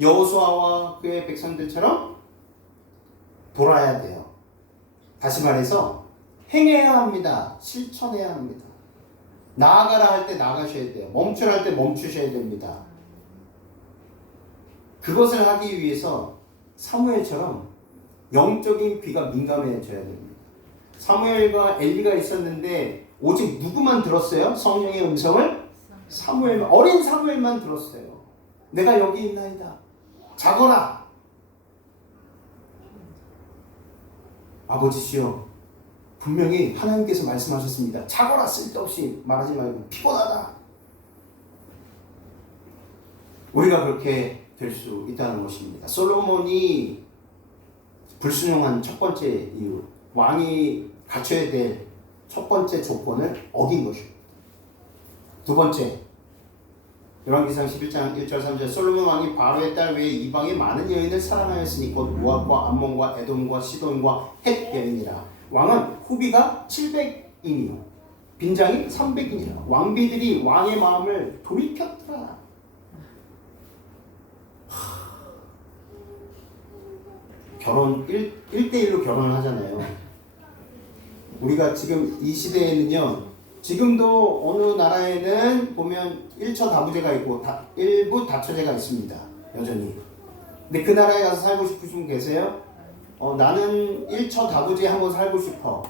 여호수아와 그의 백성들처럼 돌아야 돼요. 다시 말해서 행해야 합니다. 실천해야 합니다. 나아가라 할 때 나가셔야 돼요. 멈추라 할 때 멈추셔야 됩니다. 그것을 하기 위해서 사무엘처럼 영적인 귀가 민감해져야 됩니다. 사무엘과 엘리가 있었는데 오직 누구만 들었어요? 성령의 음성을? 사무엘, 어린 사무엘만 들었어요. 내가 여기 있나이다. 자거라. 아버지시여, 분명히 하나님께서 말씀하셨습니다. 자거라. 쓸데없이 말하지 말고 피곤하다. 우리가 그렇게 될 수 있다는 것입니다. 솔로몬이 불순종한 첫 번째 이유, 왕이 갖춰야 될 첫 번째 조건을 어긴 것입니다. 두 번째, 열왕기상 11장 1절 3절 솔로몬 왕이 바로의 딸 외에 이방의 많은 여인을 사랑하였으니 곧 모압과 암몬과 에돔과 시돈과 헷 여인이라. 왕은 후비가 700인이요 빈장이 300인이라. 왕비들이 왕의 마음을 돌이켰더라. 결혼 1대1로 결혼을 하잖아요. 우리가 지금 이 시대에는요, 지금도 어느 나라에는 보면 1처 다부제가 있고 일부 다처제가 있습니다. 여전히. 근데 그 나라에 가서 살고 싶으신 분 계세요? 나는 1처 다부제 한번 살고 싶어.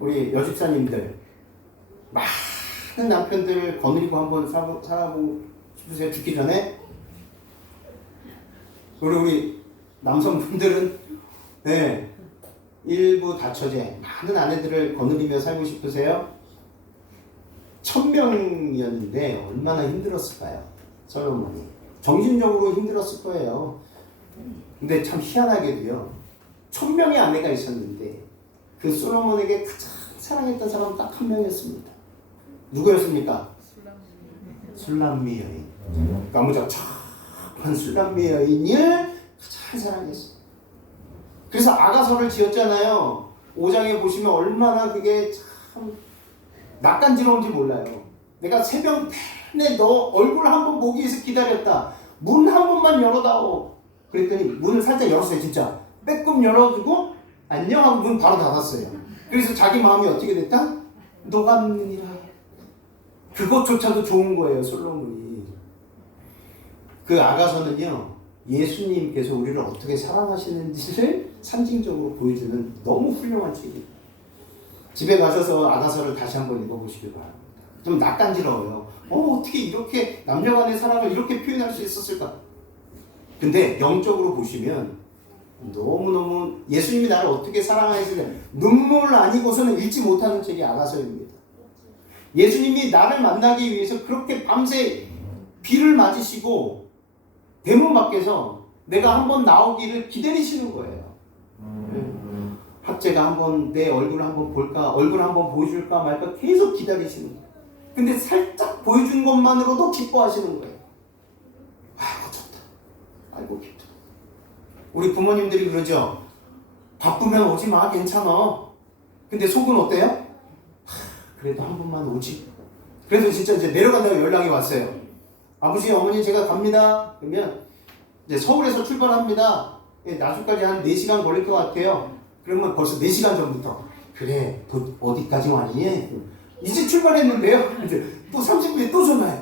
우리 여집사님들 많은 남편들 거느리고 한번 살아보고 싶으세요? 죽기 전에? 우리 남성분들은 네, 일부 다처제 많은 아내들을 거느리며 살고 싶으세요? 1000명이었는데 얼마나 힘들었을까요? 솔로몬이 정신적으로 힘들었을 거예요. 근데 참 희한하게도요, 1000명의 아내가 있었는데 그 솔로몬에게 가장 사랑했던 사람은 딱 한 명이었습니다. 누구였습니까? 술람미 여인. 나무작작한 술람미 여인을 가장 사랑했어요. 그래서 아가서를 지었잖아요. 5장에 보시면 얼마나 그게 참 낯간지러운지 몰라요. 내가 새벽 내내 너 얼굴 한번 보기 위해서 기다렸다. 문 한 번만 열어다오. 그랬더니 문을 살짝 열었어요. 진짜 빼끔 열어주고 안녕 하고 문 바로 닫았어요. 그래서 자기 마음이 어떻게 됐다? 녹았느니라. 그것조차도 좋은 거예요. 솔로몬이. 그 아가서는요, 예수님께서 우리를 어떻게 사랑하시는지를 상징적으로 보여주는 너무 훌륭한 책이에요. 집에 가셔서 아가서를 다시 한번 읽어보시길 바랍니다. 좀 낯간지러워요. 어떻게 이렇게 남녀간의 사랑을 이렇게 표현할 수 있었을까? 근데 영적으로 보시면 너무너무 예수님이 나를 어떻게 사랑하시는지 눈물 아니고서는 읽지 못하는 책이 아가서입니다. 예수님이 나를 만나기 위해서 그렇게 밤새 비를 맞으시고 대문 밖에서 내가 한번 나오기를 기다리시는 거예요. 학제가 한번 내 얼굴을 한번 볼까, 얼굴을 한번 보여줄까 말까 계속 기다리시는 거예요. 근데 살짝 보여준 것만으로도 기뻐하시는 거예요. 아이고 좋다. 아이고 기쁘다. 우리 부모님들이 그러죠. 바쁘면 오지 마, 괜찮아. 근데 속은 어때요? 그래도 한 번만 오지. 그래서 진짜 이제 내려간다고 연락이 왔어요. 아버지, 어머니 제가 갑니다. 그러면 이제 서울에서 출발합니다. 나주까지 한 4시간 걸릴 것 같아요. 그러면 벌써 4시간 전부터 그래, 어디까지 왔니? 이제 출발했는데요. 이제 또 30분에 또 전화해.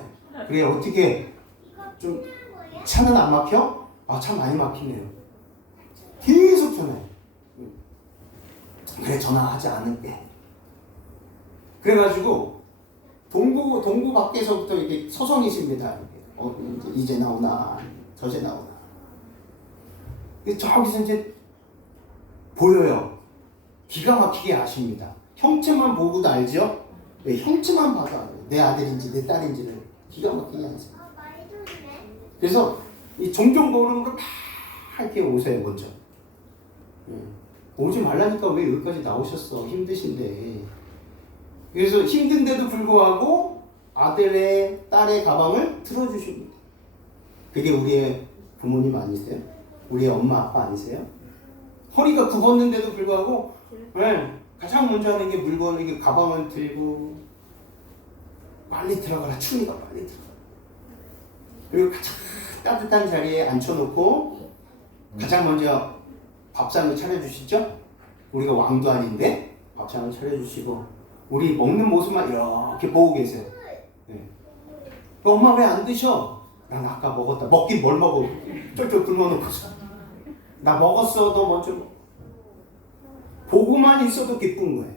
그래, 어떻게 좀 차는 안 막혀? 아, 차 많이 막히네요. 계속 전화해. 그래, 전화하지 않을게. 그래가지고 동구 밖에서부터 이렇게 서성이십니다. 이제 나오나 저제 나오나. 저기서 이제 보여요. 기가 막히게 아십니다. 형체만 보고도 알죠? 네, 형체만 봐도 알아요. 내 아들인지 내 딸인지를 기가 막히게 하세요. 그래서 이 종종 보는 걸 막 이렇게 오세요 먼저. 오지 말라니까 왜 여기까지 나오셨어? 힘드신데. 그래서 힘든데도 불구하고 아들의 딸의 가방을 들어주십니다. 그게 우리의 부모님 아니세요? 우리의 엄마 아빠 아니세요? 허리가 굽었는데도 불구하고 가장 먼저 하는 게 물건 이게 가방을 들고 빨리 들어가라 추우니까 빨리 들어가. 그리고 가장 따뜻한 자리에 앉혀놓고 가장 먼저 밥상을 차려주시죠? 우리가 왕도 아닌데 밥상을 차려주시고 우리 먹는 모습만 이렇게 보고 계세요. 네. 엄마 왜 안 드셔? 난 아까 먹었다. 먹긴 뭘 먹어? 쫄쫄 굶어놓고서. 나 먹었어. 너 먼저. 보고만 있어도 기쁜 거예요.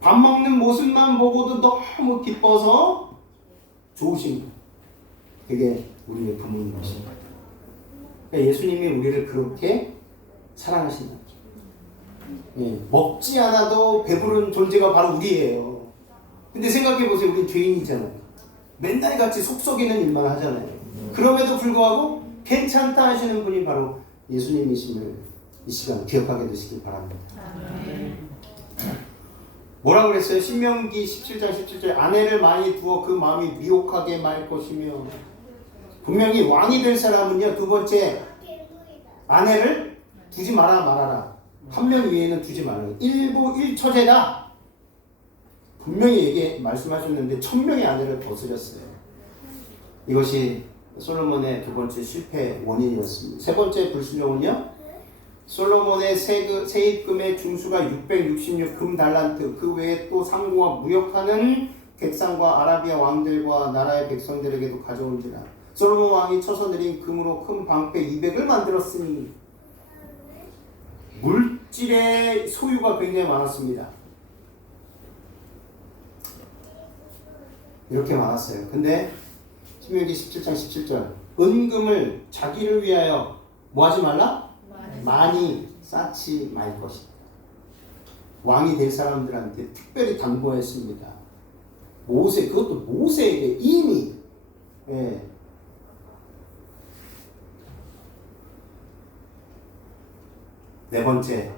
밥 먹는 모습만 보고도 너무 기뻐서 좋으신 거예요. 그게 우리의 부모님이신 거예요. 그러니까 예수님이 우리를 그렇게 사랑하신다. 예, 먹지 않아도 배부른 존재가 바로 우리예요. 근데 생각해 보세요. 우리 죄인이잖아요. 맨날 같이 속 썩이는 일만 하잖아요. 그럼에도 불구하고 괜찮다 하시는 분이 바로 예수님이심을 이 시간 기억하게 되시길 바랍니다. 뭐라 그랬어요? 신명기 17장 17절 아내를 많이 두어 그 마음이 미혹하게 말 것이며 분명히 왕이 될 사람은요. 두 번째 아내를 두지 말아라. 한 명 위에는 두지 말아라. 일부 일처제다. 분명히 말씀하셨는데 1000명의 아내를 거스렸어요. 이것이 솔로몬의 두 번째 실패 원인이었습니다. 세 번째 불순종은요. 솔로몬의 세입금의 중수가 666 금달란트 그 외에 또 상고와 무역하는 객상과 아라비아 왕들과 나라의 백성들에게도 가져온지라. 솔로몬 왕이 쳐서 내린 금으로 큰 방패 200을 만들었으니 물질의 소유가 굉장히 많았습니다. 이렇게 많았어요. 근데 신명기 17장 17절 은금을 자기를 위하여 뭐 하지 말라? 많이 쌓지 말 것이다. 왕이 될 사람들한테 특별히 당부했습니다. 그것도 모세에게 이미 네 번째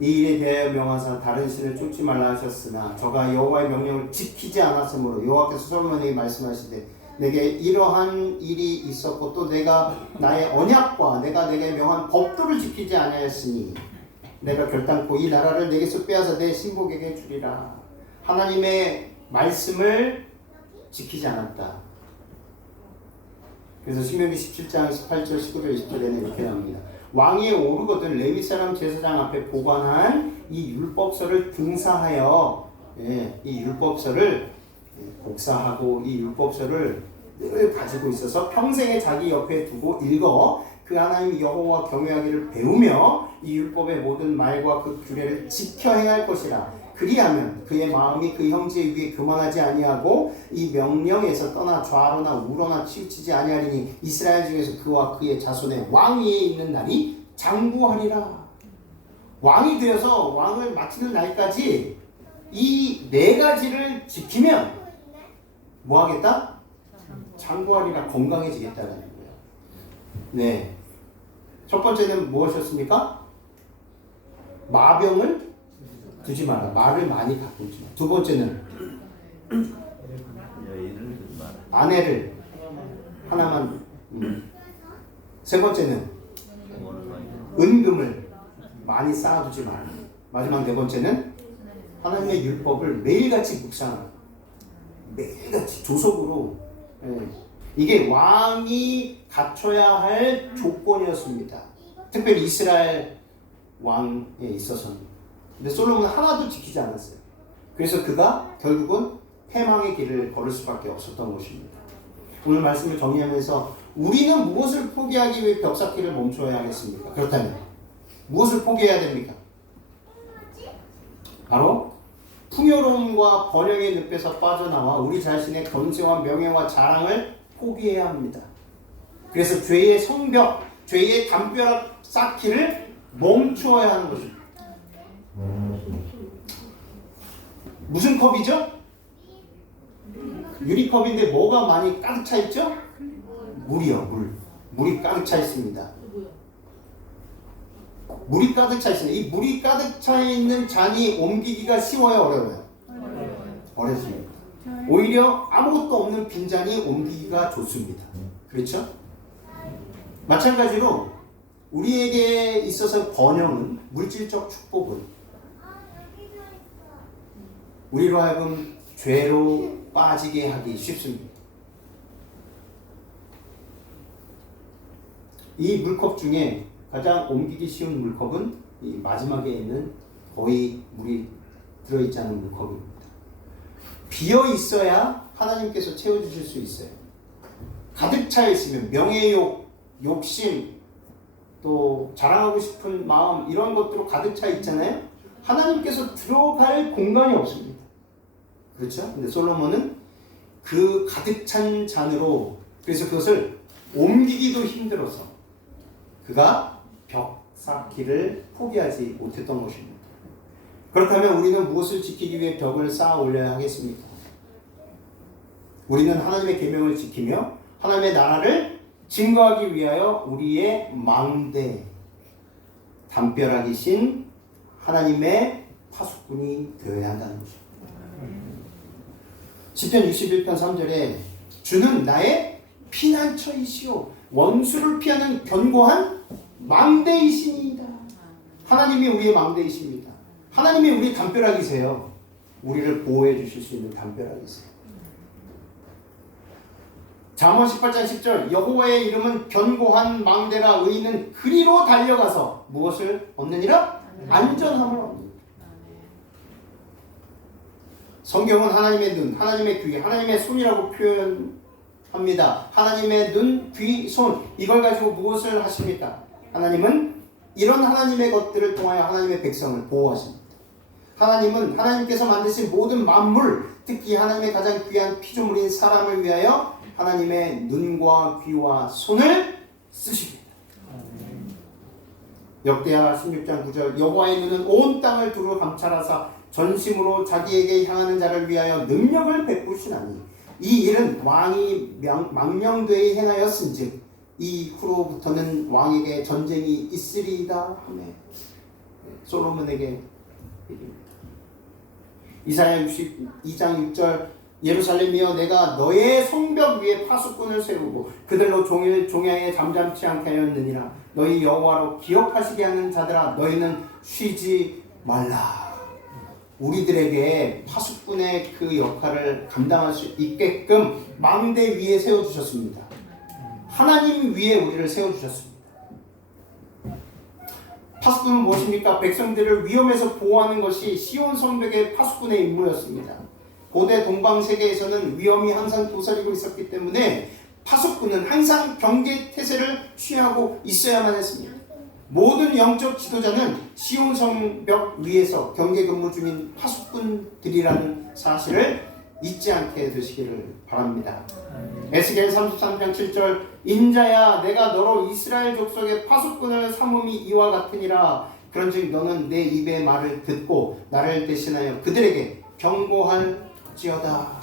이 일에 대하여 명하사 다른 신을 쫓지 말라 하셨으나 저가 여호와의 명령을 지키지 않았으므로 여호와께서 솔로몬에게 말씀하시되 내게 이러한 일이 있었고 또 내가 나의 언약과 내가 내게 명한 법도를 지키지 아니하였으니 내가 결단코 이 나라를 내게서 빼앗아 내 신복에게 주리라. 하나님의 말씀을 지키지 않았다. 그래서 신명기 17장 18절 19절 20절에는 이렇게 나옵니다. 왕위에 오르거든 레위 사람 제사장 앞에 보관한 이 율법서를 등사하여 이 율법서를 복사하고 이 율법서를 늘 가지고 있어서 평생에 자기 옆에 두고 읽어 그 하나님 여호와 경외하기를 배우며 이 율법의 모든 말과 그 규례를 지켜 행할 것이라. 그리하면 그의 마음이 그 형제 위에 교만하지 아니하고 이 명령에서 떠나 좌로나 우로나 치우치지 아니하리니 이스라엘 중에서 그와 그의 자손의 왕 위에 있는 날이 장구하리라. 왕이 되어서 왕을 마치는 날까지 이 네 가지를 지키면 뭐 하겠다? 장구하리라. 건강해지겠다는 거예요. 네. 첫 번째는 무엇이었습니까? 마병을 두지 마라. 말을 많이 갖고 있지 마. 두 번째는 아내를 하나만. 세 번째는 은금을 많이 쌓아두지 마라. 마지막 네 번째는 하나님의 율법을 매일같이 묵상하라. 매일같이 조속으로. 이게 왕이 갖춰야 할 조건이었습니다. 특별히 이스라엘 왕에 있어서는. 근데 솔로몬은 하나도 지키지 않았어요. 그래서 그가 결국은 패망의 길을 걸을 수밖에 없었던 것입니다. 오늘 말씀을 정리하면서 우리는 무엇을 포기하기 위해 벽쌓기를 멈춰야 하겠습니까? 그렇다면 무엇을 포기해야 됩니까? 바로 풍요로움과 번영의 늪에서 빠져나와 우리 자신의 권세와 명예와 자랑을 포기해야 합니다. 그래서 죄의 성벽, 죄의 담벼락 쌓기를 멈추어야 하는 것입니다. 무슨 컵이죠? 유리컵인데 뭐가 많이 가득 차 있죠? 물이요, 물. 물이 가득 차 있습니다. 물이 가득 차 있습니다. 이 물이 가득 차 있는 잔이 옮기기가 쉬워요, 어려워요? 어렵습니다. 오히려 아무것도 없는 빈잔이 옮기기가 좋습니다. 그렇죠? 마찬가지로 우리에게 있어서 번영은, 물질적 축복은 우리로 하여금 죄로 빠지게 하기 쉽습니다. 이 물컵 중에 가장 옮기기 쉬운 물컵은 이 마지막에 있는 거의 물이 들어있지 않은 물컵입니다. 비어 있어야 하나님께서 채워주실 수 있어요. 가득 차 있으면 명예욕, 욕심, 또 자랑하고 싶은 마음 이런 것들로 가득 차 있잖아요. 하나님께서 들어갈 공간이 없습니다. 그렇죠? 근데 솔로몬은 그 가득 찬 잔으로, 그래서 그것을 옮기기도 힘들어서 그가 벽 쌓기를 포기하지 못했던 것입니다. 그렇다면 우리는 무엇을 지키기 위해 벽을 쌓아 올려야 하겠습니까? 우리는 하나님의 계명을 지키며 하나님의 나라를 증거하기 위하여 우리의 망대, 담벼락이신 하나님의 파수꾼이 되어야 한다는 것입니다. 시편 61편 3절에 주는 나의 피난처이시오 원수를 피하는 견고한 망대이시니이다. 하나님이 우리의 망대이십니다. 하나님이 우리 담벼락이세요. 우리를 보호해 주실 수 있는 담벼락이세요. 잠언 18장 10절 여호와의 이름은 견고한 망대라 의인은 그리로 달려가서 무엇을 얻느니라? 안전함을 얻느니라. 성경은 하나님의 눈, 하나님의 귀, 하나님의 손이라고 표현합니다. 하나님의 눈, 귀, 손 이걸 가지고 무엇을 하십니까? 하나님은 이런 하나님의 것들을 통하여 하나님의 백성을 보호하십니다. 하나님은 하나님께서 만드신 모든 만물, 특히 하나님의 가장 귀한 피조물인 사람을 위하여 하나님의 눈과 귀와 손을 쓰십니다. 역대하 16장 9절 여호와의 눈은 온 땅을 두루 감찰하사 전심으로 자기에게 향하는 자를 위하여 능력을 베푸시나니 이 일은 왕이 망령되이 행하였은즉 이후로부터는 왕에게 전쟁이 있으리이다 하며 솔로몬에게 이사야 62장 6절 예루살렘이여 내가 너의 성벽 위에 파수꾼을 세우고 그들로 종일 종야에 잠잠치 않게 하였느니라. 너희 여호와로 기억하시게 하는 자들아 너희는 쉬지 말라. 우리들에게 파수꾼의 그 역할을 감당할 수 있게끔 망대 위에 세워주셨습니다. 하나님 위에 우리를 세워주셨습니다. 파수꾼은 무엇입니까? 백성들을 위험에서 보호하는 것이 시온 성벽의 파수꾼의 임무였습니다. 고대 동방 세계에서는 위험이 항상 도사리고 있었기 때문에 파수꾼은 항상 경계 태세를 취하고 있어야만 했습니다. 모든 영적 지도자는 시온 성벽 위에서 경계 근무 중인 파수꾼들이라는 사실을 잊지 않게 되시기를 바랍니다. 에스겔 33편 7절 인자야 내가 너로 이스라엘 족속의 파수꾼을 삼음이 이와 같으니라. 그런즉 너는 내 입의 말을 듣고 나를 대신하여 그들에게 경고할지어다.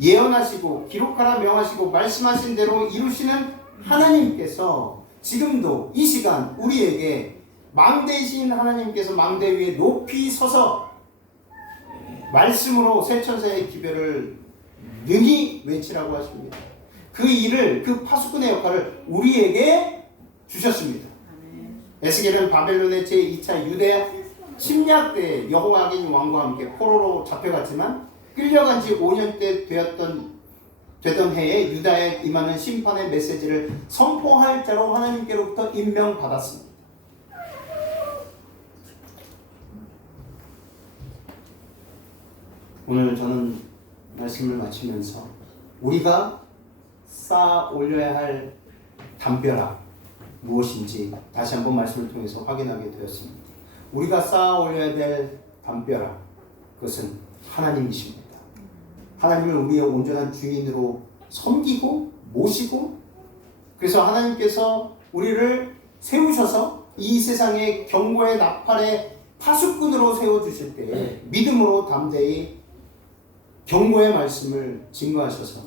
예언하시고 기록하라 명하시고 말씀하신 대로 이루시는 하나님께서 지금도 이 시간 우리에게 망대이신 하나님께서 망대 위에 높이 서서 말씀으로 새 천사의 기별을 능히 외치라고 하십니다. 그 일을, 그 파수꾼의 역할을 우리에게 주셨습니다. 에스겔은 바벨론의 제2차 유대 침략 때 여호야긴 왕과 함께 포로로 잡혀갔지만 끌려간 지 5년째 되던 해에 유다에 임하는 심판의 메시지를 선포할 자로 하나님께로부터 임명받았습니다. 오늘 저는 말씀을 마치면서 우리가 쌓아 올려야 할 담벼락 무엇인지 다시 한번 말씀을 통해서 확인하게 되었습니다. 우리가 쌓아 올려야 될 담벼락 그것은 하나님이십니다. 하나님을 우리의 온전한 주인으로 섬기고 모시고 그래서 하나님께서 우리를 세우셔서 이 세상의 경고의 나팔에 파수꾼으로 세워주실 때 믿음으로 담대히 경고의 말씀을 증거하셔서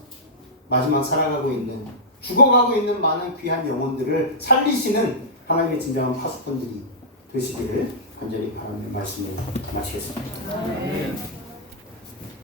마지막 살아가고 있는 죽어가고 있는 많은 귀한 영혼들을 살리시는 하나님의 진정한 파수꾼들이 되시기를 간절히 바라는 말씀을 마치겠습니다.